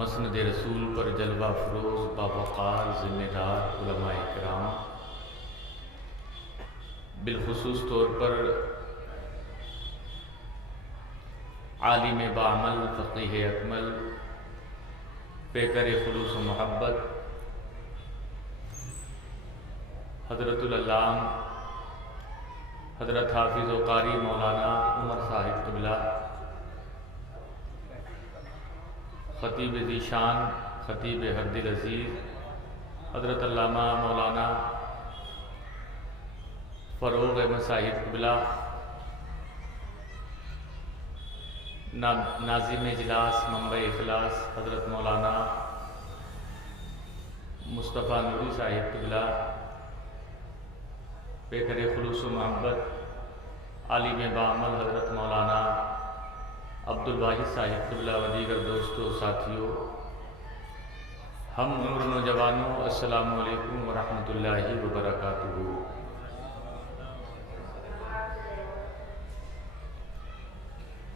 مسند رسول پر جلوہ فروز باوقار ذمہ دار علماء کرام، بالخصوص طور پر عالم بعمل فقیہ اکمل پیکر خلوص و محبت حضرت العلام حضرت حافظ و قاری مولانا عمر صاحب قبلہ، خطیب ذیشان خطیب حرد العزیز حضرت علامہ مولانا فروغ احمد صاحب قبلہ، ناظم اجلاس منبع اخلاص حضرت مولانا مصطفیٰ نوری صاحب قبلہ، پیکر خلوص و محبت عالم بعمل حضرت مولانا عبد الواحد صاحب قبلہ و دیگر دوستوں ساتھیوں، ہم عمر نوجوانوں، السلام علیکم ورحمۃ اللہ وبرکاتہ۔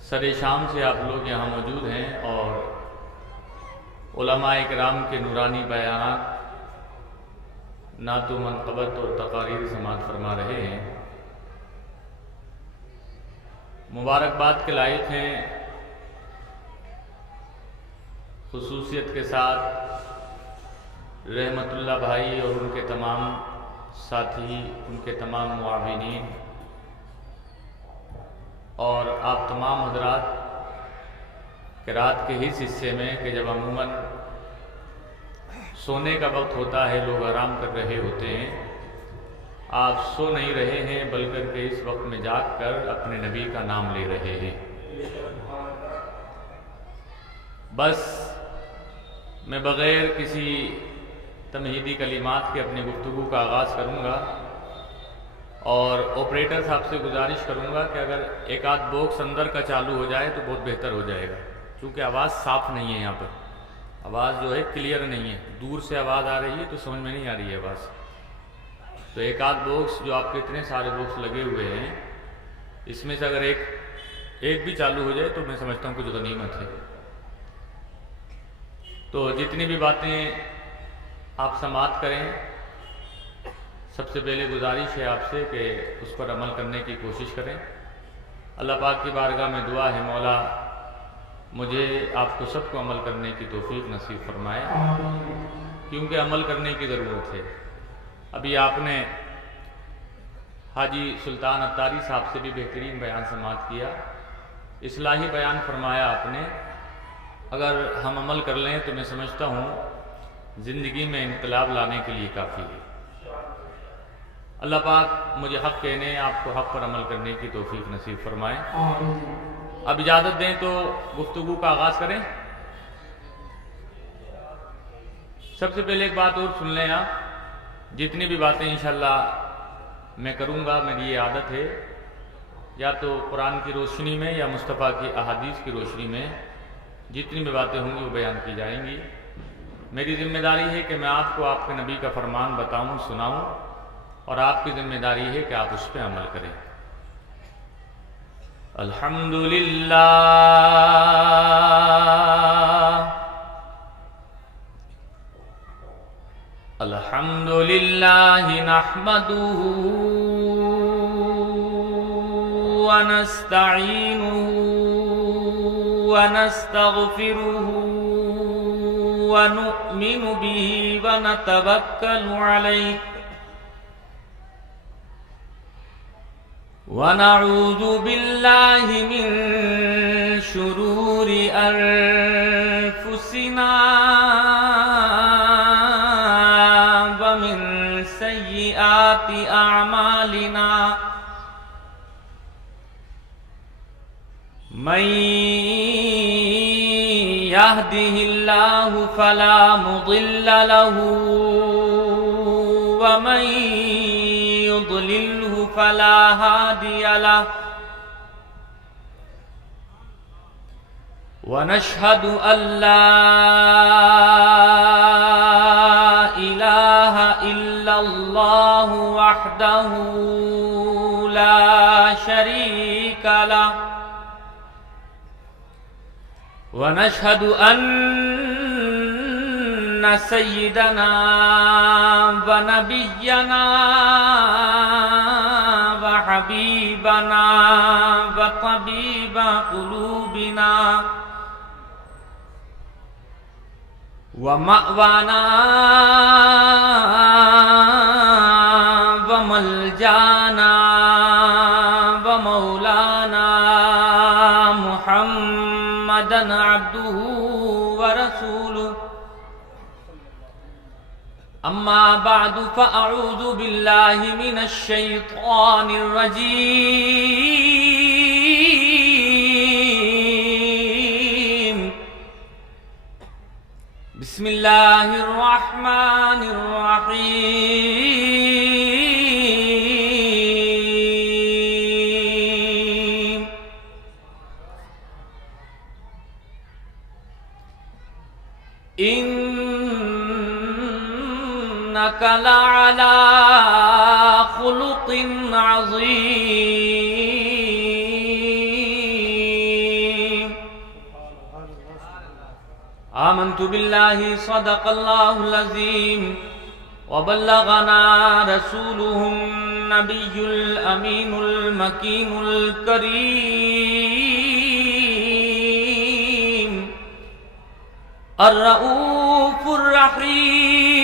سر شام سے آپ لوگ یہاں موجود ہیں اور علماء اکرام کے نورانی بیانات، نعت و منقبت اور تقاریر سماعت فرما رہے ہیں۔ مبارکباد کے لائق ہیں خصوصیت کے ساتھ رحمت اللہ بھائی اور ان کے تمام ساتھی، ان کے تمام معاونین اور آپ تمام حضرات کہ رات کے اس حصے میں کہ جب عموماً سونے کا وقت ہوتا ہے، لوگ آرام کر رہے ہوتے ہیں، آپ سو نہیں رہے ہیں بلکہ کہ اس وقت میں جاگ کر اپنے نبی کا نام لے رہے ہیں۔ بس میں بغیر کسی تمہیدی کلمات کے اپنی گفتگو کا آغاز کروں گا اور آپریٹر صاحب سے گزارش کروں گا کہ اگر ایک آدھ باکس اندر کا چالو ہو جائے تو بہت بہتر ہو جائے گا، کیونکہ آواز صاف نہیں ہے، یہاں پر آواز جو ہے کلیئر نہیں ہے، دور سے آواز آ رہی ہے تو سمجھ میں نہیں آ رہی ہے آواز۔ تو ایک آدھ باکس جو آپ کے اتنے سارے باکس لگے ہوئے ہیں، اس میں سے اگر ایک بھی چالو ہو جائے تو میں سمجھتا ہوں کچھ غنیمت ہے۔ تو جتنی بھی باتیں آپ سماعت کریں، سب سے پہلے گزارش ہے آپ سے کہ اس پر عمل کرنے کی کوشش کریں۔ اللہ پاک کی بارگاہ میں دعا ہے مولا مجھے آپ کو سب کو عمل کرنے کی توفیق نصیب فرمائے، کیونکہ عمل کرنے کی ضرورت ہے۔ ابھی آپ نے حاجی سلطان اتاری صاحب سے بھی بہترین بیان سماعت کیا، اصلاحی بیان فرمایا آپ نے۔ اگر ہم عمل کر لیں تو میں سمجھتا ہوں زندگی میں انقلاب لانے کے لیے کافی ہے۔ اللہ پاک مجھے حق کہنے، آپ کو حق پر عمل کرنے کی توفیق نصیب فرمائے۔ اب اجازت دیں تو گفتگو کا آغاز کریں۔ سب سے پہلے ایک بات اور سن لیں آپ، جتنی بھی باتیں انشاءاللہ میں کروں گا، میری یہ عادت ہے یا تو قرآن کی روشنی میں یا مصطفیٰ کی احادیث کی روشنی میں جتنی بھی باتیں ہوں گی وہ بیان کی جائیں گی۔ میری ذمہ داری ہے کہ میں آپ کو آپ کے نبی کا فرمان بتاؤں، سناؤں، اور آپ کی ذمہ داری ہے کہ آپ اس پہ عمل کریں۔ الحمدللہ الحمدللہ نحمدہ ونستعینہ ونستغفرہ ونؤمن بہ ونتوکل علیہ ونعوذ باللہ من شرور انفسنا ومن سیئات اعمالنا من یہدہ اللہ فلا مضل له ومن يضلله فلا هادي له ونشهد أن لا إله إلا الله وحده لا شريك له ونشهد أن سيدنا ونبينا وحبيبنا وطبيب قلوبنا ومأوانا وملجانا ومولانا محمدا عبده ورسوله أما بعد فأعوذ بالله من الشيطان الرجيم بسم الله الرحمن الرحيم إنك لعلى خلق عظيم آمنت بالله صدق الله العظيم وبلغنا رسوله النبي الأمين المكين الكريم الرؤوف الرحيم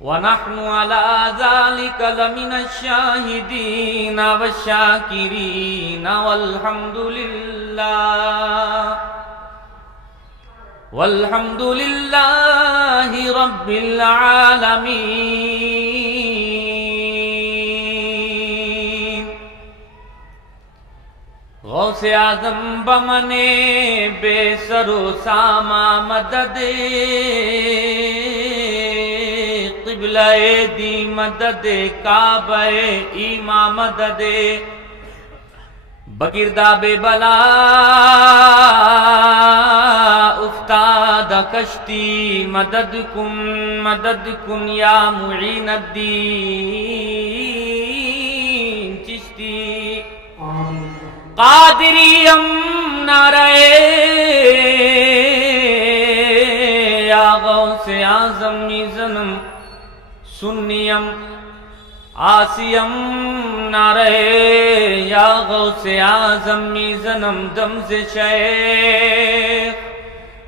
ونحن على ذلك لمن الشاهدين والشاكرين والحمد لله رب العالمين غوث اعظم بمنے بے سر و ساما مدد قبلہ دی مدد کعبہ ایما مدد بگرداب بلا افتاد کشتی مدد کن یا معین الدین چشتی قادریم نعرہ یا غوث اعظم میزنم سنیم آسیم نعرہ یا غوث اعظم میزنم دمز شیخ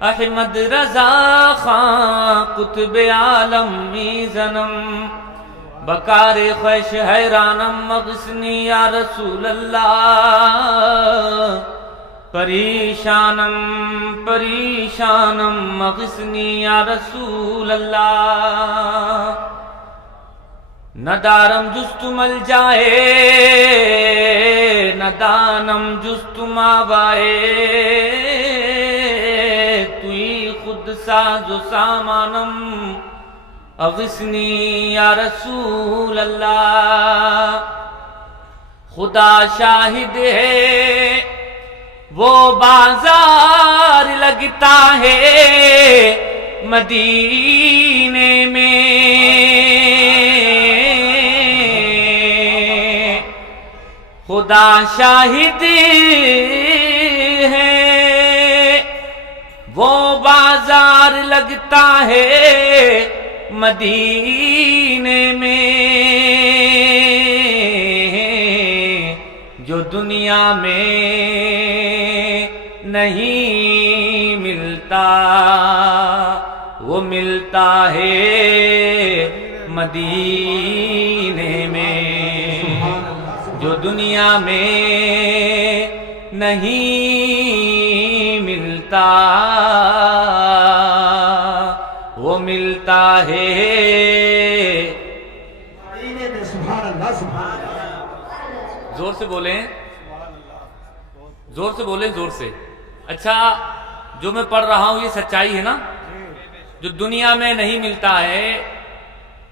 احمد رضا خان قطب عالم میزنم بکار خوش حیرانم مغسنی یا رسول اللہ پریشانم مغسنی یا رسول اللہ ندارم جست مل جائے ندانم جست ماوائے توی خود ساز و سامانم اغسنی یا رسول اللہ خدا شاہد ہے وہ بازار لگتا ہے مدینے میں خدا شاہد ہے وہ بازار لگتا ہے مدینے میں جو دنیا میں نہیں ملتا وہ ملتا ہے مدینے میں جو دنیا میں نہیں ملتا وہ ملتا ہے زور سے بولیں زور سے بولیں زور سے اچھا جو میں پڑھ رہا ہوں یہ سچائی ہے نا جو دنیا میں نہیں ملتا ہے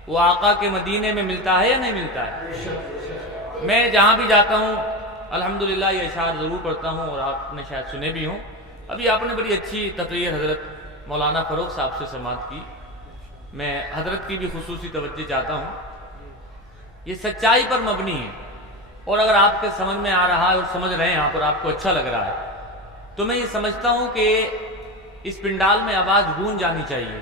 وہ آقا کے مدینے میں ملتا ہے یا نہیں ملتا ہے میں جہاں بھی جاتا ہوں الحمدللہ یہ اشعار ضرور پڑھتا ہوں اور آپ نے شاید سنے بھی ہوں ابھی آپ نے بڑی اچھی تقریر حضرت مولانا فروغ صاحب سے سماعت کی میں حضرت کی بھی خصوصی توجہ چاہتا ہوں یہ سچائی پر مبنی ہے اور اگر آپ کے سمجھ میں آ رہا ہے اور سمجھ رہے ہیں آپ اور آپ کو اچھا لگ رہا ہے تو میں یہ سمجھتا ہوں کہ اس پنڈال میں آواز گونج جانی چاہیے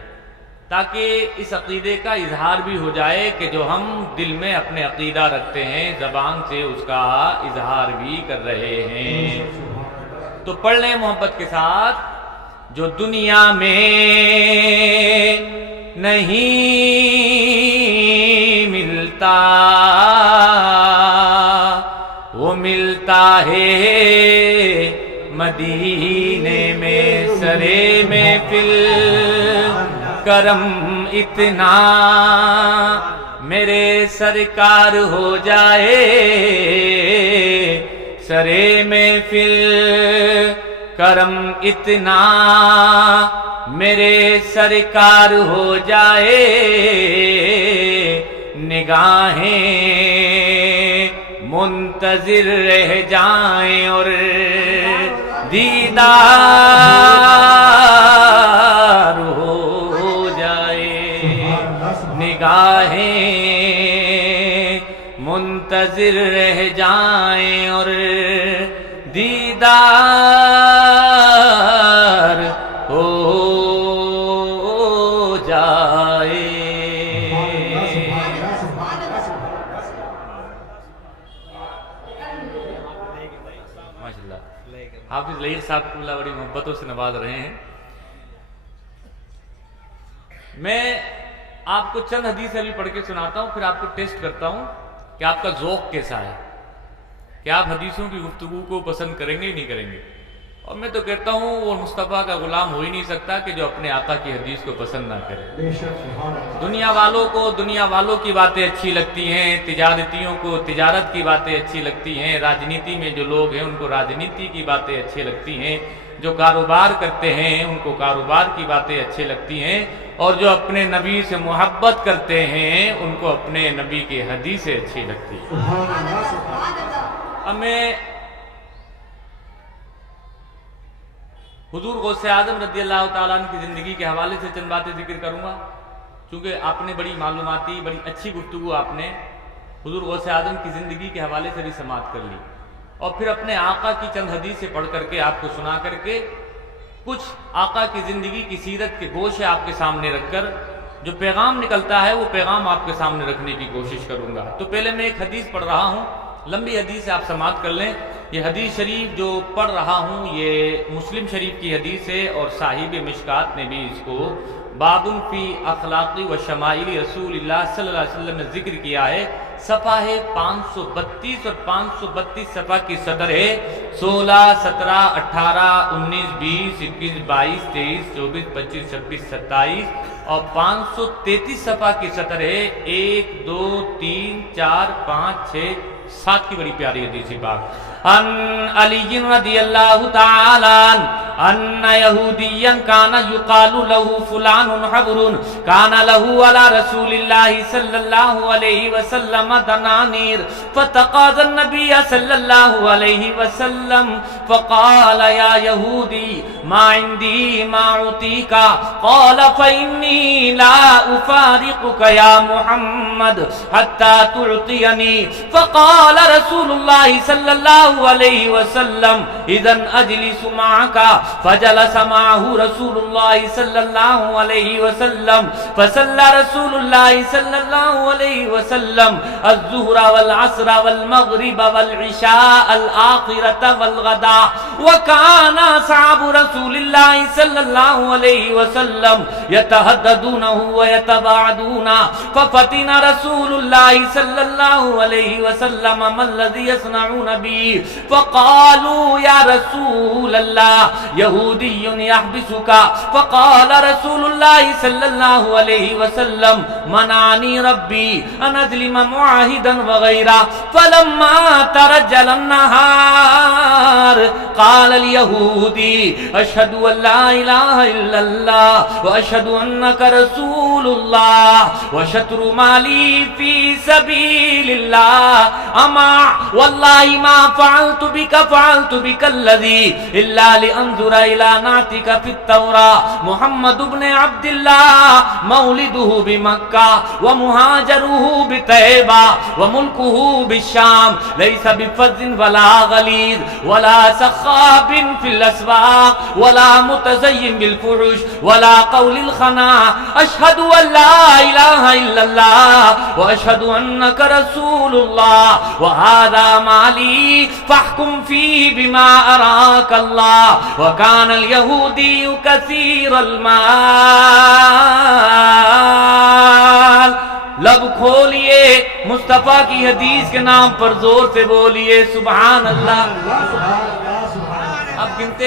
تاکہ اس عقیدے کا اظہار بھی ہو جائے کہ جو ہم دل میں اپنے عقیدہ رکھتے ہیں زبان سے اس کا اظہار بھی کر رہے ہیں۔ تو پڑھ لیں محبت کے ساتھ، جو دنیا میں نہیں ملتا وہ ملتا ہے مدینے میں، سرے میں فل کرم اتنا میرے سرکار ہو جائے، سرے میں فل کرم اتنا میرے سرکار ہو جائے، نگاہیں منتظر رہ جائیں اور دیدار ہو جائے، نگاہیں منتظر رہ جائیں اور دیدار ہو جائے۔ حافظ لہیق صاحب کو اللہ بڑی محبتوں سے نواز رہے ہیں۔ میں آپ کو چند حدیثیں ابھی پڑھ کے سناتا ہوں، پھر آپ کو ٹیسٹ کرتا ہوں کہ آپ کا ذوق کیسا ہے، کہ آپ حدیثوں کی گفتگو کو پسند کریں گے ہی نہیں کریں گے۔ اور میں تو کہتا ہوں وہ مصطفیٰ کا غلام ہو ہی نہیں سکتا کہ جو اپنے آقا کی حدیث کو پسند نہ کرے۔ دنیا والوں کی باتیں اچھی لگتی ہیں، تجارتیوں کو تجارت کی باتیں اچھی لگتی ہیں، راجنیتی میں جو لوگ ہیں ان کو راجنیتی کی باتیں اچھی لگتی ہیں، جو کاروبار کرتے ہیں ان کو کاروبار کی باتیں اچھی لگتی ہیں، اور جو اپنے نبی سے محبت کرتے ہیں ان کو اپنے نبی کی حدیثیں اچھی لگتی ہیں۔ اب میں حضور غوث اعظم رضی اللہ تعالیٰ عنہ کی زندگی کے حوالے سے چند باتیں ذکر کروں گا، چونکہ آپ نے بڑی معلوماتی بڑی اچھی گفتگو آپ نے حضور غوث اعظم کی زندگی کے حوالے سے بھی سماعت کر لی، اور پھر اپنے آقا کی چند حدیثیں پڑھ کر کے آپ کو سنا کر کے کچھ آقا کی زندگی کی سیرت کے گوشے آپ کے سامنے رکھ کر جو پیغام نکلتا ہے وہ پیغام آپ کے سامنے رکھنے کی کوشش کروں گا۔ تو پہلے میں ایک حدیث پڑھ رہا ہوں، لمبی حدیث ہے، آپ سماعت کر لیں۔ یہ حدیث شریف جو پڑھ رہا ہوں یہ مسلم شریف کی حدیث ہے، اور صاحب مشکات نے بھی اس کو باب فی اخلاق و شمائل رسول اللہ صلی اللہ علیہ وسلم نے ذکر کیا ہے۔ صفحہ ہے 532 اور 532 صفحہ کی صدر ہے 16 17 18 19 20 21 22 23 24 25 26 27 اور 533 صفحہ کی سطر ہے 1 2 3 4 5 6 7 کی بڑی پیاری حدیث پاک۔ ان علی رضی اللہ تعالی ان یہودیا کان یقال له فلان حبر کان له علی رسول اللہ صلی اللہ علیہ وسلم دنانیر فتقاضى النبی صلی اللہ علیہ وسلم فقال یا یہودی ما عندي ما اعطيك قال فإني لا أفارقك يا محمد حتى تعطيني فقال رسول الله صلى الله عليه وسلم إذن أجلس معك فجلس معه رسول الله صلى الله عليه وسلم فصلى رسول الله صلى الله عليه وسلم الظهر والعصر والمغرب والعشاء الآخرة والغداء وكان أصحاب رسول الله صلى الله عليه وسلم يتهددونه ويتباعدون ففتن رسول الله صلى الله عليه وسلم ما الذي يصنعون به فقالوا يا رسول الله يهودي يحبسك فقال رسول الله صلى الله عليه وسلم منعني ربي أن أظلم معاهدا وغيره فلما ترجل النهار قال اليهودي أشهد أن لا إله إلا الله وأشهد أنك رسول الله وشطر مالي في سبيل الله أما والله ما فعلت بك الذي الا لانظر الى نعتك في التوراة محمد بن عبد الله مولده بمكة ومهاجره بطيبة وملكه بالشام ليس بفظ ولا غليظ ولا سخاب في الاسواق ولا متزين بالفحش ولا قول الخنا اشهد ان لا اله الا الله واشهد انك رسول الله وهذا مالي فاحكم فيه بما اراك الله وكان اليهودي كثير المال. لب کھولیے مصطفیٰ کی حدیث کے نام پر زور سے بولیے سبحان اللہ. اب گنتے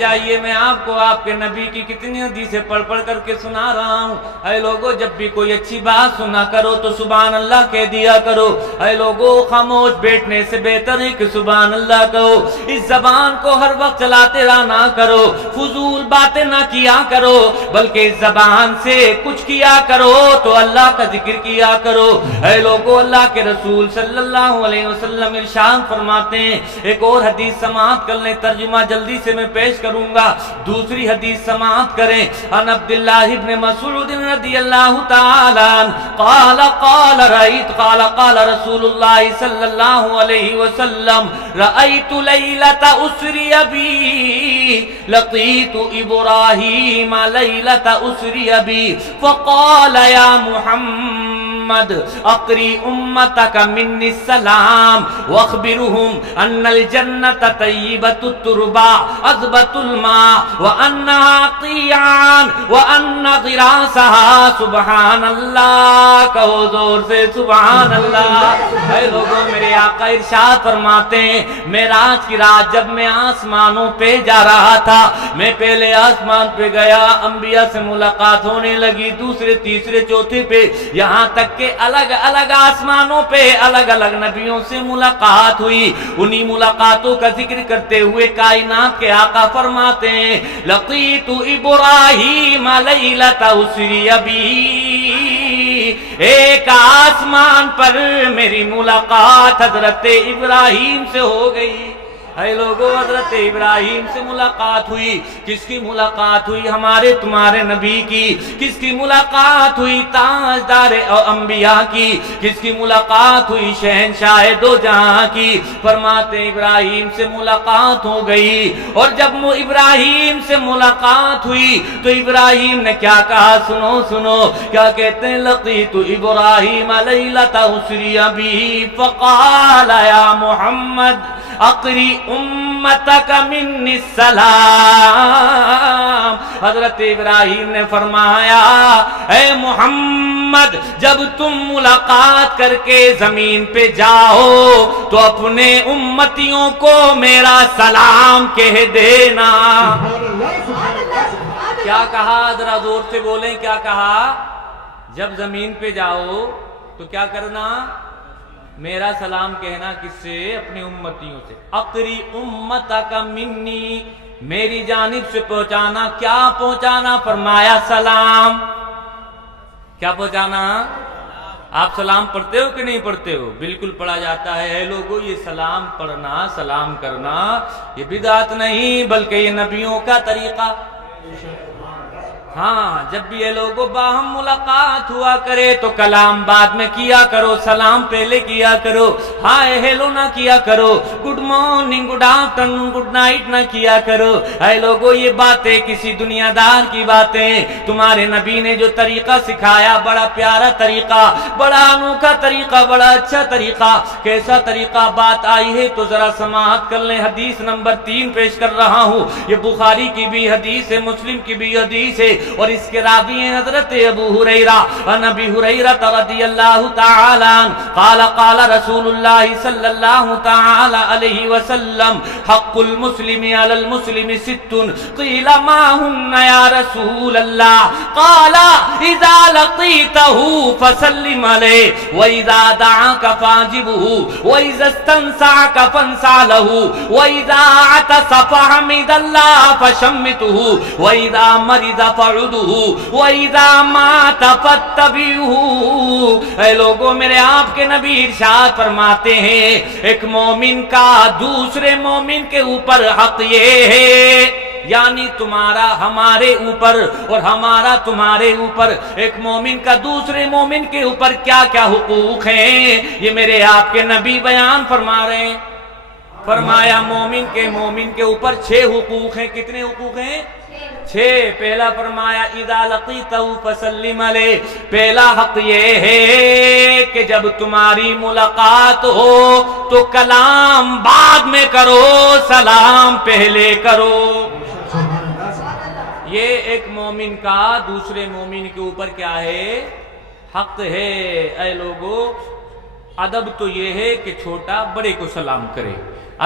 جائیے میں آپ کو آپ کے نبی کی کتنی حدیثیں پڑھ کر کے سنا رہا ہوں. اے لوگو جب بھی کوئی اچھی بات سنا کرو تو سبحان اللہ کہہ دیا کرو. اے لوگو خاموش بیٹھنے سے بہتر ہے کہ سبحان اللہ کہو. اس زبان کو ہر وقت چلاتے رہا نہ کرو, فضول باتیں نہ کیا کرو, بلکہ اس زبان سے کچھ کیا کرو تو اللہ کا ذکر کیا کرو. اے لوگو اللہ کے رسول صلی اللہ علیہ وسلم ارشاد فرماتے ہیں, ایک اور حدیث سماعت کر لیں, ترجمہ جلدی سے میں پیش کروں گا, دوسری حدیث سماعت کریں. ان عبداللہ ابن مسعود رضی اللہ تعالی عنہ قال رسول اللہ صلی اللہ علیہ وسلم رأیت لیلۃ اسری بی لقیت ابراہیم لیلۃ اسری بی فقال یا محمد اقری امتک منی السلام واخبرهم ان الجنة طیبۃ التربہ عذبۃ الماء وانها قیعان وان غراسها سبحان اللہ. کہو زور سے سبحان اللہ. اے لوگوں میرے آقا ارشاد فرماتے ہیں معراج کی رات جب میں آسمانوں پہ جا رہا تھا, میں پہلے آسمان پہ گیا, انبیاء سے ملاقات ہونے لگی, دوسرے تیسرے چوتھے پہ, یہاں تک کہ الگ الگ آسمانوں پہ الگ الگ نبیوں سے ملاقات ہوئی. انہی ملاقاتوں کا ذکر کرتے ہوئے کائنات کے آقا فرماتے ہیں لقیت ابراہیم لیلۃ اسری بی, ایک آسمان پر میری ملاقات حضرت ابراہیم سے ہو گئی. اے لوگوں حضرت ابراہیم سے ملاقات ہوئی. کس کی ملاقات ہوئی؟ ہمارے تمہارے نبی کی. کس کی ملاقات ہوئی؟ تاجدار انبیاء کی. کس کی ملاقات ہوئی؟ شہنشاہ دو جہاں کی. فرماتے ابراہیم سے ملاقات ہو گئی, اور جب ابراہیم سے ملاقات ہوئی تو ابراہیم نے کیا کہا؟ سنو کیا کہتے ہیں, لقیت ابراہیم لیلۃ اسری بی فقال یا محمد اقری امتک منی السلام. حضرت ابراہیم نے فرمایا اے محمد جب تم ملاقات کر کے زمین پہ جاؤ تو اپنے امتیوں کو میرا سلام کہہ دینا. کیا کہا؟ ذرا زور سے بولیں, کیا کہا؟ جب زمین پہ جاؤ تو کیا کرنا؟ میرا سلام کہنا. کس سے؟ اپنی امتیوں سے. اقری امتک منی, میری جانب سے پہنچانا. کیا پہنچانا؟ فرمایا سلام. کیا پہنچانا؟ آپ سلام پڑھتے ہو کہ نہیں پڑھتے ہو؟ بالکل پڑھا جاتا ہے. اے لوگوں یہ سلام پڑھنا, سلام کرنا یہ بدعت نہیں بلکہ یہ نبیوں کا طریقہ. ہاں جب بھی یہ لوگوں باہم ملاقات ہوا کرے تو کلام بعد میں کیا کرو, سلام پہلے کیا کرو. ہائے ہیلو نہ کیا کرو, good morning, good afternoon, good night نہ کیا کرو. اے لوگوں یہ باتیں کسی دنیا دار کی باتیں. تمہارے نبی نے جو طریقہ سکھایا بڑا پیارا طریقہ, بڑا انوکھا طریقہ, بڑا اچھا طریقہ. کیسا طریقہ؟ بات آئی ہے تو ذرا سماعت کر لیں. حدیث نمبر 3 پیش کر رہا ہوں. یہ بخاری کی بھی حدیث ہے, مسلم کی بھی حدیث ہے, اور اس کے راوی ہیں حضرت ابو ہریرہ. عن ابی ہریرہ رضی اللہ تعالی عنہ قال قال رسول اللہ صلی اللہ تعالی علیہ وسلم حق المسلم علی المسلم 6 قیل ما ہن یا رسول اللہ قال اذا لقیتہ فسلم علیہ واذا دعاک فاجبہ واذا استنصعک فانصع لہ واذا عطس فحمد اللہ فشمتہ واذا مرض فعبدوہ وَإِذَا مَاتَ فَاتَّبِعُوهُ۔ اے لوگوں، میرے آپ کے نبی ارشاد فرماتے ہیں ایک مومن کا دوسرے مومن کے اوپر حق یہ ہے، یعنی تمہارا ہمارے اوپر اور ہمارا تمہارے اوپر، ایک مومن کا دوسرے مومن کے اوپر کیا کیا حقوق ہیں، یہ میرے آپ کے نبی بیان فرما رہے ہیں۔ فرمایا مومن کے اوپر 6 حقوق ہیں۔ کتنے حقوق ہیں؟ 6۔ پہلا فرمایا اذا لقیتہ فسلم علیہ، پہلا حق یہ ہے کہ جب تمہاری ملاقات ہو تو کلام بعد میں کرو، سلام پہلے کرو۔ یہ ایک مومن کا دوسرے مومن کے اوپر کیا ہے؟ حق ہے۔ اے لوگو، ادب تو یہ ہے کہ چھوٹا بڑے کو سلام کرے،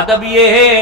ادب یہ ہے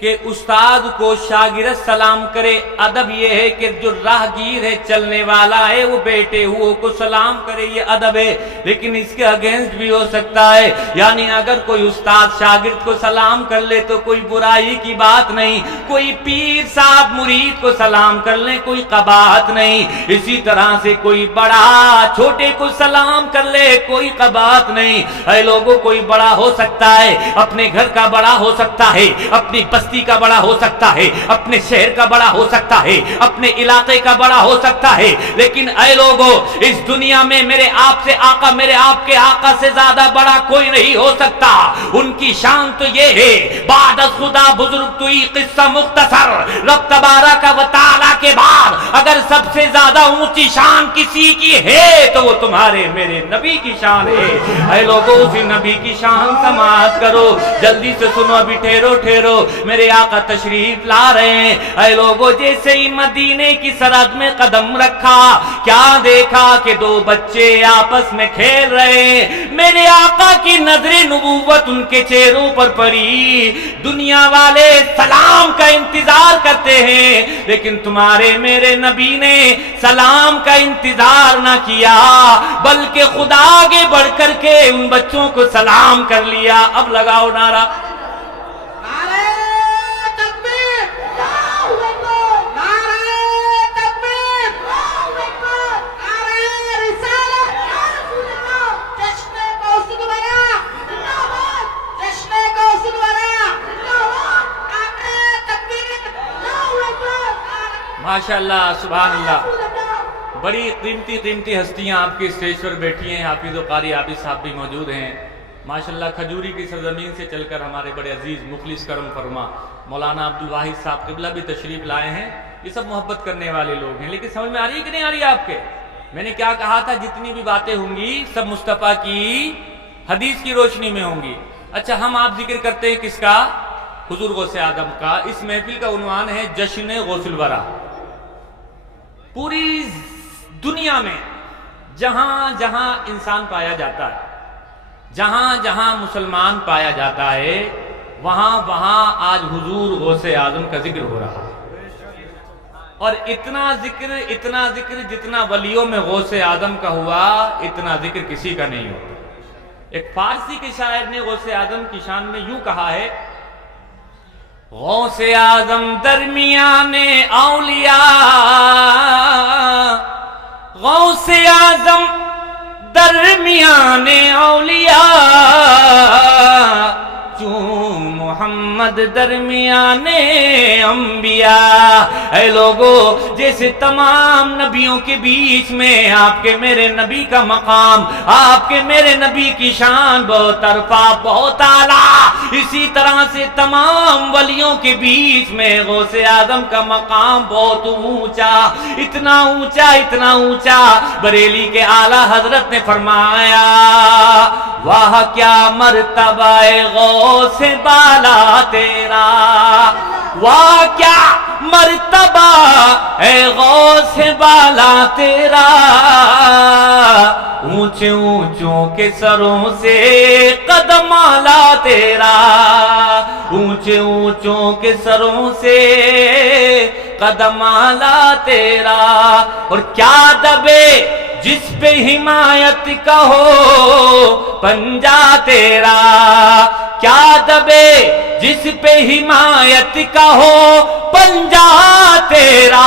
کہ استاد کو شاگرد سلام کرے، ادب یہ ہے کہ جو راہگیر ہے، چلنے والا ہے، وہ بیٹھے ہوئے کو سلام کرے، یہ ادب ہے۔ لیکن اس کے اگینسٹ بھی ہو سکتا ہے، یعنی اگر کوئی استاد شاگرد کو سلام کر لے تو کوئی برائی کی بات نہیں، کوئی پیر صاحب مرید کو سلام کر لے کوئی قباحت نہیں، اسی طرح سے کوئی بڑا چھوٹے کو سلام کر لے کوئی قباحت نہیں۔ اے لوگوں، کوئی بڑا ہو سکتا ہے، اپنے گھر کا بڑا ہو سکتا ہے، اپنی بستی کا بڑا ہو سکتا ہے، اپنے شہر کا بڑا ہو سکتا ہے، اپنے علاقے کا بڑا ہو سکتا ہے، لیکن اے لوگو، اس دنیا میں میرے آپ سے آقا، میرے آپ کے آقا سے زیادہ بڑا کوئی نہیں ہو سکتا۔ ان کی شان تو یہ ہے، بعد از خدا بزرگ توئی قصہ مختصر، رب تبارک و تعالی کے بعد اگر سب سے زیادہ اونچی شان کسی کی ہے تو وہ تمہارے میرے نبی کی شان ہے۔ اے لوگو، اسی نبی کی شان سماعت کرو، جلدی سے سنو، ابھی ٹھہرو میرے آقا تشریف لا رہے ہیں۔ اے لوگوں، جیسے ہی مدینے کی سرحد میں قدم رکھا، کیا دیکھا کہ 2 بچے آپس میں کھیل رہے ہیں۔ میرے آقا کی نظر نبوت ان کے چہروں پر پڑی۔ دنیا والے سلام کا انتظار کرتے ہیں، لیکن تمہارے میرے نبی نے سلام کا انتظار نہ کیا، بلکہ خدا آگے بڑھ کر کے ان بچوں کو سلام کر لیا۔ اب لگاؤ نعرہ، ماشاءاللہ، سبحان اللہ۔ بڑی قیمتی ہستیاں آپ کے اسٹیج پر بیٹھی ہیں، حافظ و قاری عابد صاحب بھی موجود ہیں۔ ماشاءاللہ، کھجوری کی سرزمین سے چل کر ہمارے بڑے عزیز مخلص کرم فرما مولانا عبدالواحد صاحب قبلہ بھی تشریف لائے ہیں۔ یہ سب محبت کرنے والے لوگ ہیں، لیکن سمجھ میں آ رہی ہے کہ نہیں آ رہی ہے آپ کے؟ میں نے کیا کہا تھا، جتنی بھی باتیں ہوں گی سب مصطفیٰ کی حدیث کی روشنی میں ہوں گی۔ اچھا، ہم آپ ذکر کرتے ہیں کس کا؟ حضور غوث اعظم کا۔ اس محفل کا عنوان ہے جشن غوث الورا۔ پوری دنیا میں جہاں جہاں انسان پایا جاتا ہے، جہاں جہاں مسلمان پایا جاتا ہے، وہاں وہاں آج حضور غوث اعظم کا ذکر ہو رہا ہے۔ اور اتنا ذکر جتنا ولیوں میں غوث اعظم کا ہوا، اتنا ذکر کسی کا نہیں ہوتا۔ ایک فارسی کے شاعر نے غوث اعظم کی شان میں یوں کہا ہے، غوث اعظم درمیان اولیاء، غوث اعظم درمیان اولیاء، چون محمد درمیان انبیاء۔ اے لوگو، جیسے تمام نبیوں کے بیچ میں آپ کے میرے نبی کا مقام، آپ کے میرے نبی کی شان بہت عرفہ، بہت اعلیٰ، اسی طرح سے تمام ولیوں کے بیچ میں غوث اعظم کا مقام بہت اونچا، اتنا اونچا بریلی کے اعلیٰ حضرت نے فرمایا، واہ کیا مرتبہ غوث بالا تیرا، واہ کیا مرتبہ اے غوث بالا تیرا، اونچے اونچوں کے سروں سے قدم اعلیٰ تیرا، اونچے اونچوں کے سروں سے قدم اعلیٰ تیرا، اور کیا دبے جس پہ حمایت کا ہو پنجا تیرا، کیا دبے جس پہ حمایت کا ہو پنجا تیرا،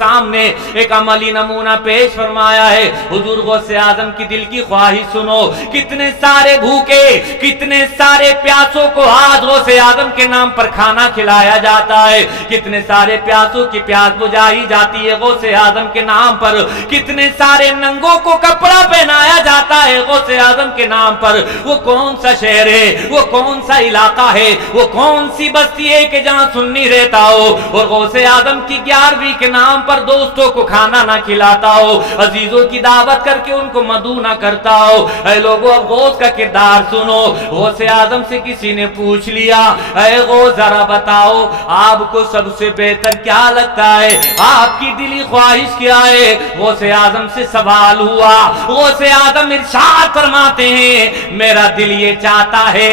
سامنے ایک عملی نمونہ پیش فرمایا ہے۔ حضور غوث اعظم کی دل کی خواہش سنو، کتنے سارے بھوکے، کتنے سارے پیاسوں کو آج غوث اعظم کے نام پر کھانا کھلایا جاتا ہے، کتنے سارے پیاسوں کی پیاس بجھائی جاتی ہے غوث اعظم کے نام پر، کتنے سارے ننگوں کو کپڑا پہنایا جاتا ہے غوث اعظم کے نام پر۔ وہ کون سا شہر ہے، وہ کون سا علاقہ ہے، وہ کون سی بستی ہے کہ جہاں سنی رہتا ہو اور غوث اعظم کی 11ویں کے نام پر دوستوں کو کھانا نہ کھلاتا ہو، عزیزوں کی دعوت کر کے ان کو مدعو نہ کرتا ہو۔ اے لوگوں اب غوث کا کردار سنو۔ غوث اعظم سے کسی نے پوچھ لیا، اے غوث ذرا بتاؤ آپ کو سب سے بہتر کیا لگتا ہے، آپ کی دلی خواہش کیا ہے؟ غوث اعظم سے سوال ہوا۔ غوث اعظم ارشاد فرماتے ہیں میرا دل یہ چاہتا ہے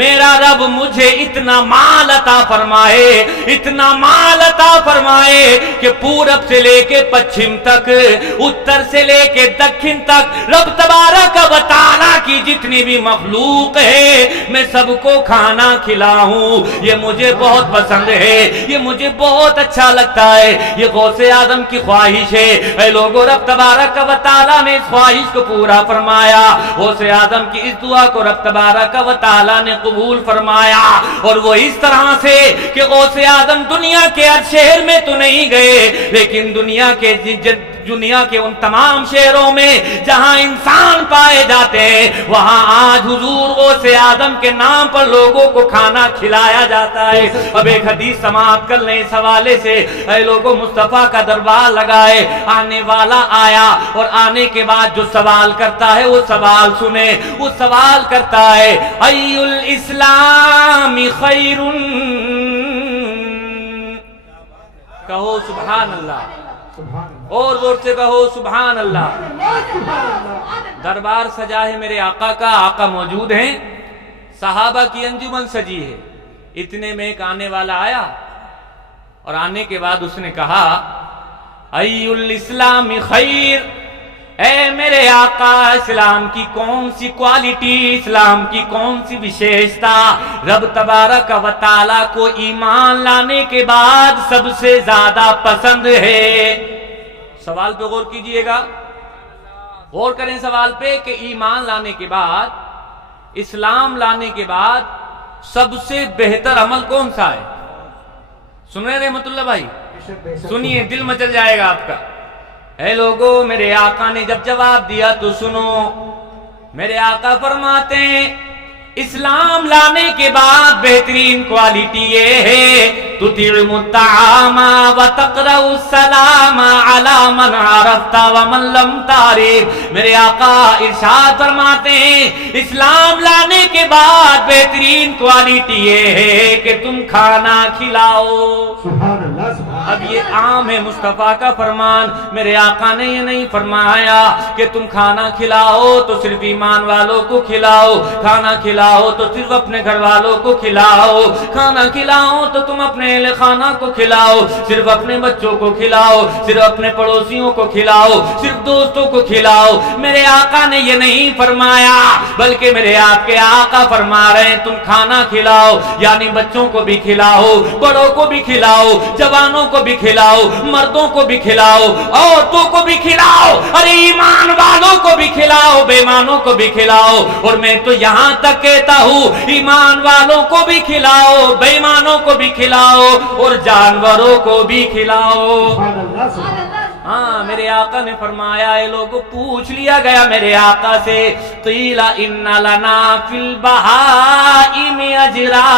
میرا رب مجھے اتنا مال عطا فرمائے، اتنا مال عطا فرمائے کہ پورب سے لے کے پچھم تک، اتر سے لے کے دکھن تک رب تبارک و تعالیٰ کی جتنی بھی مخلوق ہے میں سب کو کھانا کھلاؤں۔ یہ مجھے بہت پسند ہے، یہ مجھے بہت اچھا لگتا ہے، یہ غوث اعظم کی خواہش ہے۔ اے لوگوں رب تبارک و تعالیٰ نے اس خواہش کو پورا فرمایا۔ غوث اعظم کی اس دعا کو رب تبارک و تعالیٰ نے قبول فرمایا، اور وہ اس طرح سے کہ غوث اعظم دنیا کے ہر شہر میں تو نہیں گئے، لیکن دنیا کے ان تمام شہروں میں جہاں انسان پائے جاتے ہیں وہاں آج حضور غوث اعظم کے نام پر لوگوں کو کھانا کھلایا جاتا ہے۔ اب ایک حدیث سماعت کر لیں اس حوالے سے۔ اے لوگوں مصطفیٰ کا دربار لگائے، آنے والا آیا اور آنے کے بعد جو سوال کرتا ہے وہ سوال سنیں۔ وہ سوال کرتا ہے ای الاسلام خیر، کہو سبحان اللہ، اور زور سے کہو سبحان اللہ۔ دربار سجا ہے میرے آقا کا، آقا موجود ہیں، صحابہ کی انجمن سجی ہے۔ اتنے میں ایک آنے والا آیا اور آنے کے بعد اس نے کہا ای الاسلام خیر، اے میرے آقا اسلام کی کون سی کوالٹی، اسلام کی کون سی وشیشتا رب تبارک و تعالیٰ کو ایمان لانے کے بعد سب سے زیادہ پسند ہے؟ سوال پہ غور کیجئے گا، غور کریں سوال پہ کہ ایمان لانے کے بعد، اسلام لانے کے بعد سب سے بہتر عمل کون سا ہے؟ سن رہے رحمت اللہ بھائی؟ سنیے، دل مچل جائے گا آپ کا۔ اے لوگو میرے آقا نے جب جواب دیا تو سنو، میرے آقا فرماتے ہیں اسلام لانے کے بعد بہترین کوالٹی یہ ہے تطعم الطعام وتقرأ السلام علی من عرفت ومن لم تعرف۔ میرے آقا ارشاد فرماتے ہیں اسلام لانے کے بعد بہترین کوالٹی یہ ہے کہ تم کھانا کھلاؤ۔ سبحان اللہ، سبحان اللہ۔ اب یہ عام ہے مصطفیٰ کا فرمان، میرے آقا نے یہ نہیں فرمایا کہ تم کھانا کھلاؤ تو صرف ایمان والوں کو کھلاؤ، کھانا کھلاؤ تو صرف اپنے گھر والوں کو کھلاؤ، کھانا کھلاؤ تو تم اپنے اہل خانہ کو کھلاؤ، صرف اپنے بچوں کو کھلاؤ، صرف اپنے پڑوسیوں کو کھلاؤ، صرف دوستوں کو کھلاؤ۔ میرے آقا نے یہ نہیں فرمایا، بلکہ میرے آپ کے آقا فرما رہے ہیں تم کھانا کھلاؤ، یعنی بچوں کو بھی کھلاؤ، بڑوں کو بھی کھلاؤ، جوانوں کو بھی کھلاؤ، مردوں کو بھی کھلاؤ، عورتوں کو بھی کھلاؤ، ارے ایمان والوں کو بھی کھلاؤ، بے ایمانوں کو بھی کھلاؤ، اور میں تو یہاں تک کہتا ہوں ایمان والوں کو بھی کھلاؤ، بے ایمانوں کو بھی کھلاؤ اور جانوروں کو بھی کھلاؤ۔ سبحان اللہ، سبحان اللہ۔ ہاں میرے آقا نے فرمایا، اے لوگوں پوچھ لیا گیا میرے آقا سے قیل ان لنا فی البہائم اجرا،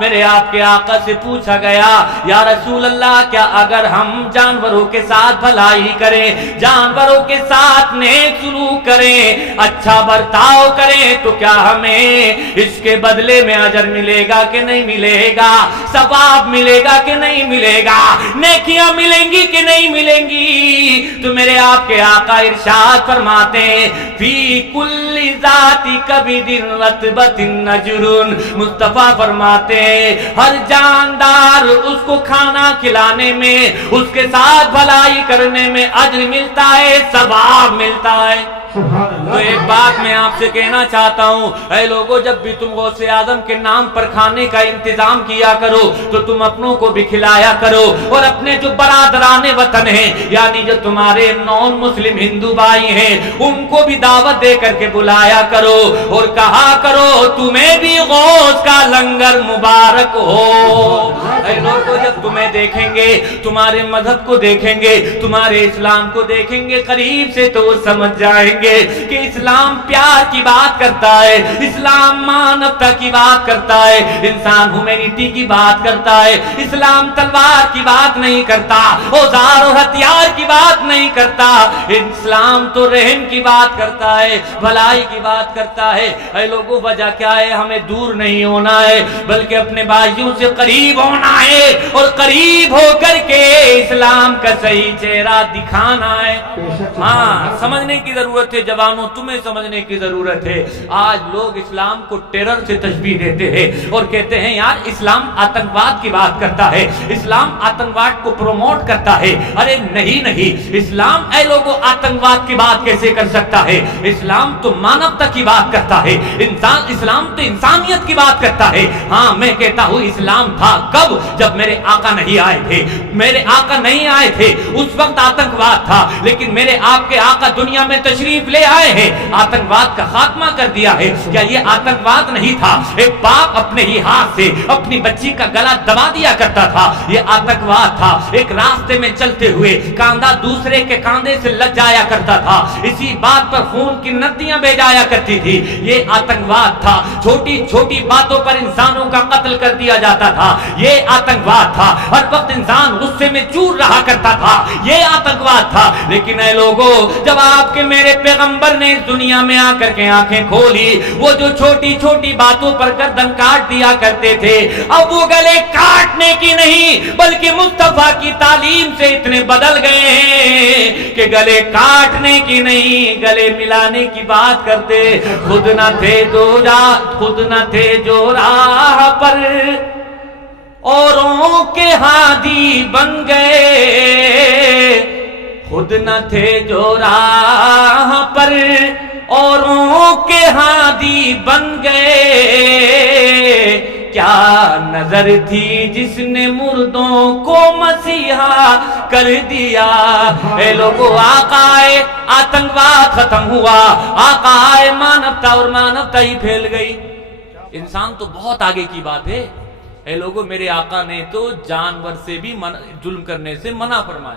میرے آپ کے آقا سے پوچھا گیا یا رسول اللہ کیا اگر ہم جانوروں کے ساتھ بھلائی کریں، جانوروں کے ساتھ نیک سلوک کریں، اچھا برتاؤ کریں تو کیا ہمیں اس کے بدلے میں اجر ملے گا کہ نہیں ملے گا، ثواب ملے گا کہ نہیں ملے گا، نیکیاں ملیں گی کہ نہیں ملیں ملیں گی تو میرے آپ کے آقا ارشاد فرماتے ہیں فی کل ذات کبد رطبۃ نجر، مصطفیٰ فرماتے ہیں ہر جاندار اس کو کھانا کھلانے میں، اس کے ساتھ بھلائی کرنے میں اجر ملتا ہے، ثواب ملتا ہے۔ تو ایک بات میں آپ سے کہنا چاہتا ہوں، اے لوگوں، جب بھی تم غوث اعظم کے نام پر کھانے کا انتظام کیا کرو تو تم اپنوں کو بھی کھلایا کرو، اور اپنے جو برادران وطن ہیں یعنی جو تمہارے نان مسلم ہندو بھائی ہیں ان کو بھی دعوت دے کر کے بلایا کرو اور کہا کرو تمہیں بھی غوث کا لنگر مبارک ہو۔ اے لوگوں، جب تمہیں دیکھیں گے، تمہارے مذہب کو دیکھیں گے، تمہارے اسلام کو دیکھیں گے قریب سے تو وہ سمجھ جائیں گے کہ اسلام پیار کی بات کرتا ہے، اسلام مانوتا کی بات کرتا ہے، انسان ہیومینٹی کی بات کرتا ہے، اسلام تلوار کی بات نہیں کرتا، اوزار اور ہتھیار کی بات نہیں کرتا، اسلام تو رحم کی بات کرتا ہے، بھلائی کی بات کرتا ہے۔ اے لوگوں، وجہ کیا ہے؟ ہمیں دور نہیں ہونا ہے بلکہ اپنے بھائیوں سے قریب ہونا ہے اور قریب ہو کر کے اسلام کا صحیح چہرہ دکھانا ہے۔ ہاں، سمجھنے کی ضرورت ہے جوانوں، تمہیں سمجھنے کی ضرورت ہے۔ آج لوگ اسلام کو ٹیرر سے تشبیہ دیتے ہیں اور کہتے ہیں یار اسلام آتنکواد کی بات کرتا ہے، اسلام آتنکواد کو پروموٹ کرتا ہے۔ ارے نہیں نہیں، اسلام اے لوگوں آتنکواد کی بات کیسے کر سکتا ہے؟ اسلام تو مانوتا کی بات کرتا ہے، اسلام تو انسانیت کی بات کرتا ہے۔ ہاں، میں کہتا ہوں اسلام تھا کب؟ جب میرے آقا نہیں آئے تھے، میرے آقا نہیں آئے تھے اس وقت آتنکواد تھا، لیکن میرے آپ کے آقا دنیا میں تشریف لے آئے ہیں، آتنکواد کا خاتمہ کر دیا ہے۔ کیا یہ آتنکواد نہیں تھا؟ ایک باپ اپنے ہی ہاتھ سے اپنی بچی کا گلا دبا دیا کرتا تھا، یہ آتنکواد تھا۔ ایک راستے میں چلتے ہوئے کاندھا دوسرے کے کاندھے سے لگ جایا کرتا تھا، اسی بات پر خون کی ندیاں بہہ جایا کرتی تھی، یہ آتنکواد تھا۔ چھوٹی چھوٹی باتوں پر انسانوں کا قتل کر دیا جاتا تھا، یہ آتنکواد تھا۔ ہر وقت انسان غصے میں چور رہا کرتا تھا، یہ آتنکواد تھا۔ لیکن اے لوگوں، جب آپ کے میرے پیغمبر نے اس دنیا میں آ کر کے آنکھیں کھولی، وہ جو چھوٹی چھوٹی باتوں پر گردن کاٹ دیا کرتے تھے، اب وہ گلے کاٹنے کی نہیں بلکہ مصطفیٰ کی تعلیم سے اتنے بدل گئے ہیں کہ گلے کاٹنے کی نہیں گلے ملانے کی بات کرتے۔ خود نہ تھے جو راہ پر اوروں کے ہادی بن گئے، خود نہ تھے جو راہ پر اوروں کے ہادی بن گئے، کیا نظر تھی جس نے مردوں کو مسیحا کر دیا۔ اے لوگوں، آقا آئے آتنکواد ختم ہوا، آقا آئے مانوتا اور مانوتا ہی پھیل گئی۔ انسان تو بہت آگے کی بات ہے۔ اے لوگوں، میرے آقا نے تو جانور سے بھی ظلم کرنے سے منع فرمایا۔